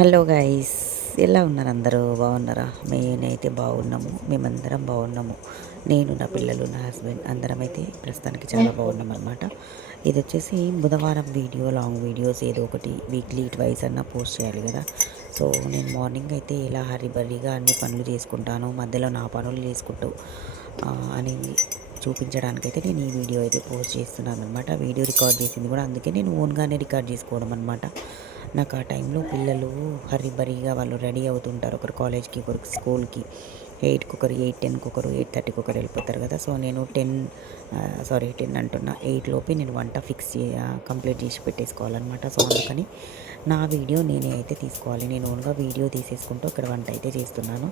Hello guys, ఎలా ఉన్నారు? అందరూ బాగున్నారా? నేనైతే బాగున్నాము, మేమందరం బాగున్నాము. నేను, నా పిల్లలు, నా హస్బెండ్ అందరం అయితే ప్రస్తుతానికి చాలా బాగున్నాం అనమాట. ఇది వచ్చేసి బుధవారం వీడియో, లాంగ్ వీడియోస్ ఏదో ఒకటి వీక్లీ ట్వైస్ అన్నా పోస్ట్ చేయాలి కదా. సో నేను మార్నింగ్ అయితే ఇలా హరిబరిగా అన్ని పనులు చేసుకుంటాను, మధ్యలో నా పనులు చేసుకుంటూ అని చూపించడానికైతే నేను ఈ వీడియో అయితే పోస్ట్ చేస్తున్నాను అనమాట. వీడియో రికార్డ్ చేసింది కూడా అందుకే నేను ఓన్గానే రికార్డ్ చేసుకోవడం అనమాట. నాకు ఆ టైంలో పిల్లలు హరిబరిగా వాళ్ళు రెడీ అవుతుంటారు, ఒకరు కాలేజ్కి, ఒకరు స్కూల్కి. 8కి ఒకరు, 8:10కి ఒకరు, 8:30కి ఒకరు వెళ్ళిపోతారు కదా. సో నేను 10 అంటున్నా, 8 లోపే నేను వంట కంప్లీట్ చేసి పెట్టేసుకోవాలన్నమాట. సో అందుకని నా వీడియో నేనే అయితే తీసుకోవాలి. నేను ఓన్గా వీడియో తీసేసుకుంటూ ఇక్కడ వంట అయితే చేస్తున్నాను.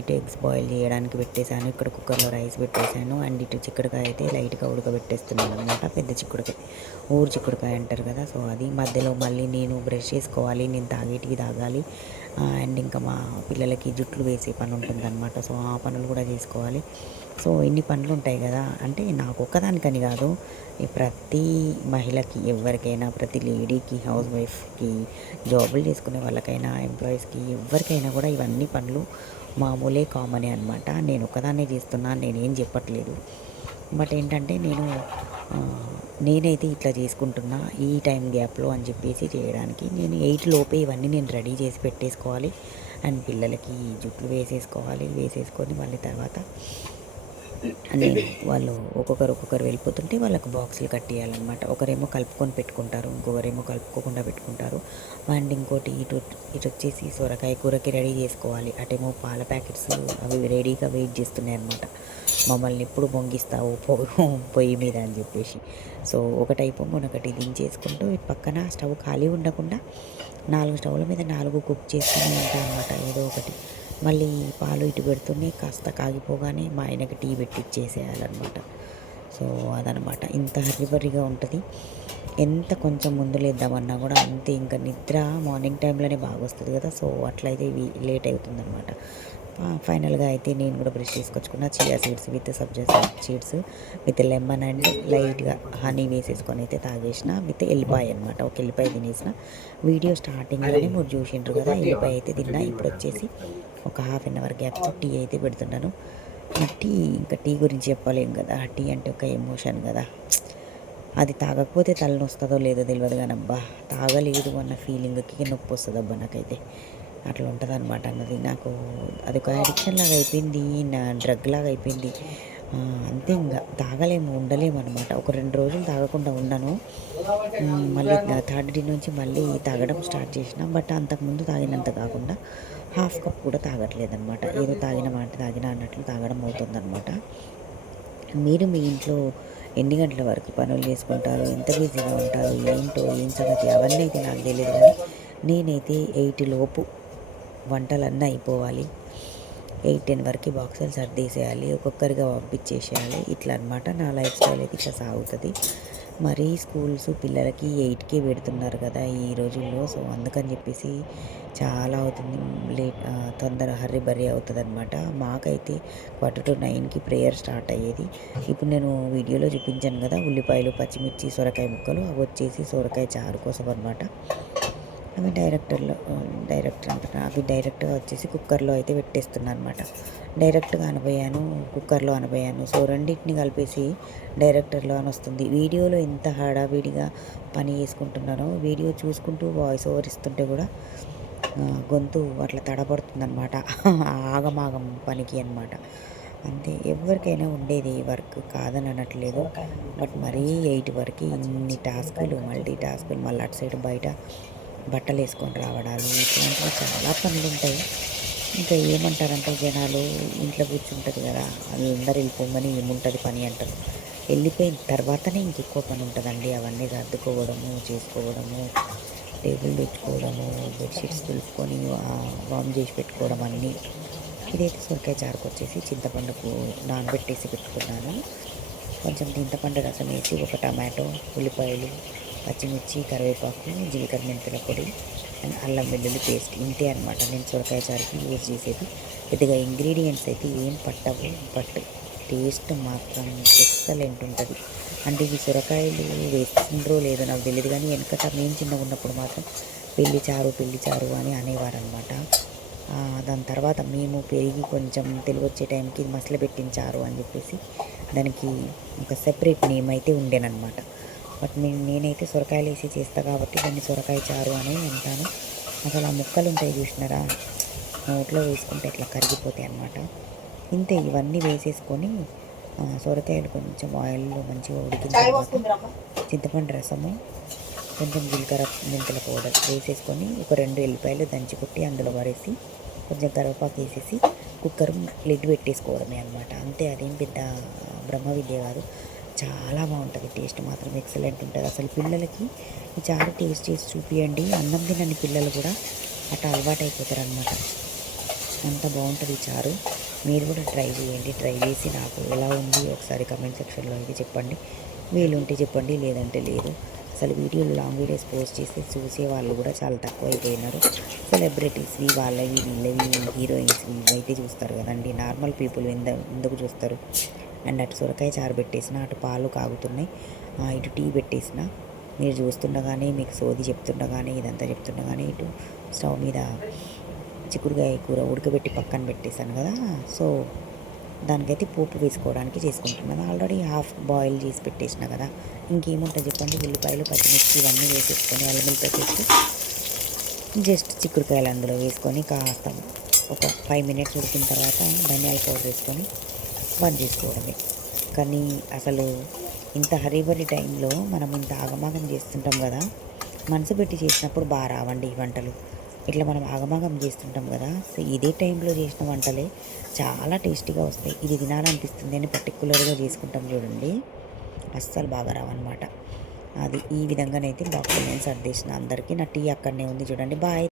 ఇటు ఎగ్స్ బాయిల్ చేయడానికి పెట్టేశాను, ఇక్కడ కుక్కర్లో రైస్ పెట్టేశాను, అండ్ ఇటు చిక్కుడుకాయ అయితే లైట్గా ఉడకబెట్టేస్తున్నాను అనమాట. పెద్ద చిక్కుడుకాయ, ఊరు చిక్కుడుకాయ అంటారు కదా. సో అది మధ్యలో మళ్ళీ నేను బ్రష్ చేసుకోవాలి, నేను తాగేటివి తాగాలి, అండ్ ఇంకా మా పిల్లలకి జుట్లు వేసే పని ఉంటుందన్నమాట. సో ఆ పనులు కూడా చేసుకోవాలి. సో ఇన్ని పనులు ఉంటాయి కదా. అంటే నాకు ఒక్కదానికని కాదు, ప్రతి మహిళకి, ఎవరికైనా, ప్రతి లేడీకి, హౌస్ వైఫ్కి, జాబులు చేసుకునే వాళ్ళకైనా, ఎంప్లాయీస్కి, ఎవరికైనా కూడా ఇవన్నీ పనులు మామూలే, కామనే అనమాట. నేను ఒక్కదాన్నే చేస్తున్నాను, నేనేం చెప్పట్లేదు. బట్ ఏంటంటే నేనైతే ఇట్లా చేసుకుంటున్నా ఈ టైం గ్యాప్లో అని చెప్పేసి చేయడానికి నేను 8 లోపే ఇవన్నీ నేను రెడీ చేసి పెట్టేసుకోవాలి. అండ్ పిల్లలకి జుట్లు వేసేసుకొని మళ్ళీ తర్వాత నేను వాళ్ళు ఒక్కొక్కరు వెళ్ళిపోతుంటే వాళ్ళకు బాక్సులు కట్టేయాలన్నమాట. ఒకరేమో కలుపుకొని పెట్టుకుంటారు, ఇంకొకరేమో కలుపుకోకుండా పెట్టుకుంటారు. అండ్ ఇంకోటి ఇటు ఇటు వచ్చేసి సొరకాయ కూరకి రెడీ చేసుకోవాలి. అటేమో పాల ప్యాకెట్స్ అవి రెడీగా వెయిట్ చేస్తున్నాయి అనమాట. మమ్మల్ని ఎప్పుడు పొంగిస్తావు పొయ్యి మీద అని చెప్పేసి. సో ఒకటైపోయి ఒకటి దించేసుకుంటూ ఇటు పక్కన స్టవ్ ఖాళీ ఉండకుండా 4 స్టవ్ల మీద 4 కుక్ చేస్తూనే ఉంటాను అనమాట, ఏదో ఒకటి. మళ్ళీ పాలు ఇటు పెడుతూనే కాస్త కాగిపోగానే మా ఆయనకి టీ పెట్టి ఇచ్చేసేయాలన్నమాట. సో అదనమాట, ఇంత హర్రిబర్రిగా ఉంటుంది. ఎంత కొంచెం ముందు లేద్దామన్నా కూడా అంతే, ఇంకా నిద్ర మార్నింగ్ టైంలోనే బాగా వస్తుంది కదా. సో అట్లయితే లేట్ అవుతుందన్నమాట. ఫైనల్గా అయితే నేను కూడా బ్రష్ చేసుకొచ్చుకున్న chia seeds with sabja seeds with lemon and లైట్గా హనీ వేసేసుకొని అయితే తాగేసిన, విత్ ఎల్లిపాయ అనమాట. ఒక ఎల్లిపాయ తినేసిన. వీడియో స్టార్టింగ్లోనే మీరు చూసిండ్రు కదా, ఎల్లిపాయ అయితే తిన్నా. ఇప్పుడు వచ్చేసి ఒక హాఫ్ అన్ అవర్ గ్యాప్తో టీ అయితే పెడుతున్నాను. టీ, ఇంకా టీ గురించి చెప్పలేం కదా. టీ అంటే ఒక ఎమోషన్ కదా. అది తాగకపోతే తలనొస్తుందో లేదో తెలియదు కానీ అబ్బా, తాగలేదు అన్న ఫీలింగ్కి నొప్పి వస్తుంది అబ్బా నాకైతే. అట్లా ఉంటుంది అనమాట అన్నది. నాకు అది ఒక అడిక్షన్ లాగా అయిపోయింది, నా డ్రగ్ లాగా అయిపోయింది. అంతే, ఇంకా ఉండలేము అనమాట. ఒక 2 రోజులు తాగకుండా ఉన్నాను. మళ్ళీ థర్డ్ డే నుంచి మళ్ళీ తాగడం స్టార్ట్ చేసిన. బట్ అంతకుముందు తాగినంత కాకుండా హాఫ్ కప్ కూడా తాగట్లేదనమాట. ఏదో తాగిన అన్నట్లు తాగడం అవుతుందన్నమాట. మీరు మీ ఇంట్లో ఎన్ని గంటల వరకు పనులు చేసుకుంటారు, ఎంత బిజీగా ఉంటారు, ఏంటో ఏం సంగతి అవన్నీ అయితే నాకు తెలియదు. కానీ నేనైతే 8 లోపు వంటలన్నీ అయిపోవాలి. 8-10 వరకు బాక్సులు సర్దేసేయాలి, ఒక్కొక్కరిగా పంపించేసేయాలి. ఇట్లా అనమాట నా లైఫ్ స్టైల్ అయితే ఇట్లా సాగుతుంది. మరీ స్కూల్స్ పిల్లలకి 8కే పెడుతున్నారు కదా ఈ రోజుల్లో. సో అందుకని చెప్పేసి చాలా అవుతుంది, తొందర హర్రీ అవుతుంది అనమాట. మాకైతే 8:45కి ప్రేయర్ స్టార్ట్ అయ్యేది. ఇప్పుడు నేను వీడియోలో చూపించాను కదా, ఉల్లిపాయలు, పచ్చిమిర్చి, సొరకాయ ముక్కలు, అవి వచ్చేసి సొరకాయ చారు కోసం అనమాట. అవి డైరెక్ట్గా వచ్చేసి కుక్కర్లో అయితే పెట్టేస్తున్నాను అనమాట. డైరెక్ట్గా అనబోయాను, కుక్కర్లో అనబోయాను. సో రెండింటిని కలిపేసి డైరెక్టర్లో అని వస్తుంది. వీడియోలో ఎంత హడావిడిగా పని చేసుకుంటున్నానో, వీడియో చూసుకుంటూ వాయిస్ ఓవర్ ఇస్తుంటే కూడా గొంతు అట్లా తడబడుతుందనమాట. ఆగమాగం పనికి అనమాట. అంతే, ఎవరికైనా ఉండేది వర్క్, కాదని అనట్లేదు. బట్ మరీ 8 వరకు ఇన్ని టాస్కులు, మళ్ళీ అటు సైడ్ బయట బట్టలు వేసుకొని రావడాలు, ఇట్లాంటివి చాలా పనులు ఉంటాయి. ఇంకా ఏమంటారంటే జనాలు, ఇంట్లో కూర్చుంటుంది కదా, అందరు వెళ్ళిపోమని ఏముంటుంది పని అంటారు. వెళ్ళిపోయిన తర్వాతనే ఇంకెక్కువ పని ఉంటుందండి. అవన్నీ సర్దుకోవడము, చేసుకోవడము, టేబుల్ తెచ్చుకోవడము, బెడ్షీట్స్ దులుపుకొని వామ్ చేసి పెట్టుకోవడం అన్నీ. ఇదైతే సొరకాయ చారుకు వచ్చేసి చింతపండుకు నానబెట్టేసి పెట్టుకున్నాను. కొంచెం చింతపండు రసం వేసి, ఒక టమాటో, ఉల్లిపాయలు, పచ్చిమిర్చి, కరివేపాకు, జీలకర్ర మెంతుల పొడి అండ్ అల్లం వెల్లుల్లి పేస్ట్, ఇంతే అనమాట నేను సొరకాయ చారుకి యూజ్ చేసేది. పెద్దగా ఇంగ్రీడియంట్స్ అయితే ఏం పట్టవు, బట్ టేస్ట్ మాత్రం ఎక్సలెంట్ ఉంటుంది. అంటే ఈ సొరకాయలు వేసిండ్రో లేదో నాకు తెలియదు, కానీ వెనకట మేము చిన్నగా ఉన్నప్పుడు మాత్రం పెళ్లి చారు అని అనేవారనమాట. దాని తర్వాత మేము పెరిగి కొంచెం తెలివొచ్చే టైంకి మసలు పెట్టిన చారు అని చెప్పేసి దానికి ఒక సెపరేట్ నేమ్ అయితే ఉండేనమాట. బట్ నేనైతే సొరకాయలు వేసి చేస్తా కాబట్టి దాన్ని సొరకాయ చారు అని అంటాను. అసలు ఆ ముక్కలు ఉంటాయి చూసినారా, నోట్లో వేసుకుంటే ఇట్లా కరిగిపోతాయి అన్నమాట. ఇంతే, ఇవన్నీ వేసేసుకొని సొరకాయలు కొంచెం ఆయిల్లో మంచిగా ఉడికిన తర్వాత చింతపండు రసము, కొంచెం జీలకర్ర మెంతుల పౌడర్ వేసేసుకొని ఒక 2 ఎల్లిపాయలు దంచి కొట్టి అందులో పడేసి కొంచెం కరివేపాకు వేసేసి కుక్కర్ లిడ్ పెట్టేసుకోవడమే అనమాట. అంతే, అదేం పెద్ద బ్రహ్మ విద్య కాదు. చాలా బాగుంటుంది, టేస్ట్ మాత్రం ఎక్సలెంట్ ఉంటుంది. అసలు పిల్లలకి ఈ చారు టేస్ట్ చేసి చూపియండి, అన్నం తినని పిల్లలు కూడా అట్లా అలవాటు అయిపోతారు అనమాట. అంత బాగుంటుంది ఈ చారు. మీరు కూడా ట్రై చేయండి. ట్రై చేసి నాకు ఎలా ఉంది ఒకసారి కమెంట్ సెక్షన్లో అయితే చెప్పండి. వీలుంటే చెప్పండి, లేదంటే లేదు. అసలు వీడియోలు లాంగ్ వీడియోస్ పోస్ట్ చేసి చూసే వాళ్ళు కూడా చాలా తక్కువ అయిపోయినారు. సెలబ్రిటీస్వి, వాళ్ళవి వీళ్ళవి, హీరోయిన్స్వి ఇవైతే చూస్తారు కదండి. నార్మల్ పీపుల్ ఎందుకు చూస్తారు? అండ్ అటు సొరకాయ చారు పెట్టేసిన, అటు పాలు కాగుతున్నాయి, ఇటు టీ పెట్టేసిన. మీరు చూస్తుండగానే, మీకు సోది చెప్తుండగానే, ఇదంతా చెప్తుండగానే ఇటు స్టవ్ మీద చిక్కుడుకాయ కూర ఉడకబెట్టి పక్కన పెట్టేశాను కదా. సో దానికైతే పోపు వేసుకోవడానికి చేసుకుంటున్నాను. ఆల్రెడీ హాఫ్ బాయిల్ చేసి పెట్టేసిన కదా, ఇంకేముంటుంది చెప్పండి. ఉల్లిపాయలు, పచ్చిమిర్చి ఇవన్నీ వేసేసుకొని అల్లం పేస్ట్ జస్ట్ చిక్కుడుకాయలు అందులో వేసుకొని కాస్త ఒక 5 మినిట్స్ ఉడికిన తర్వాత ధనియాల పౌడర్ వేసుకొని బంద్ చేసుకోవడమే. కానీ అసలు ఇంత హరీబరీ టైంలో మనం ఇంత ఆగమాగం చేస్తుంటాం కదా, మనసు పెట్టి చేసినప్పుడు బాగా రావండి ఈ వంటలు. ఇట్లా మనం ఆగమాగం చేస్తుంటాం కదా, సో ఇదే టైంలో చేసిన వంటలే చాలా టేస్టీగా వస్తాయి. ఇది తినాలనిపిస్తుంది అని పర్టికులర్గా చేసుకుంటాం చూడండి, అస్సలు బాగా రావన్నమాట. అది ఈ విధంగానైతే బాక్స్ నేను సర్దేసిన అందరికీ. నా టీ అక్కడనే ఉంది చూడండి. బాయ్.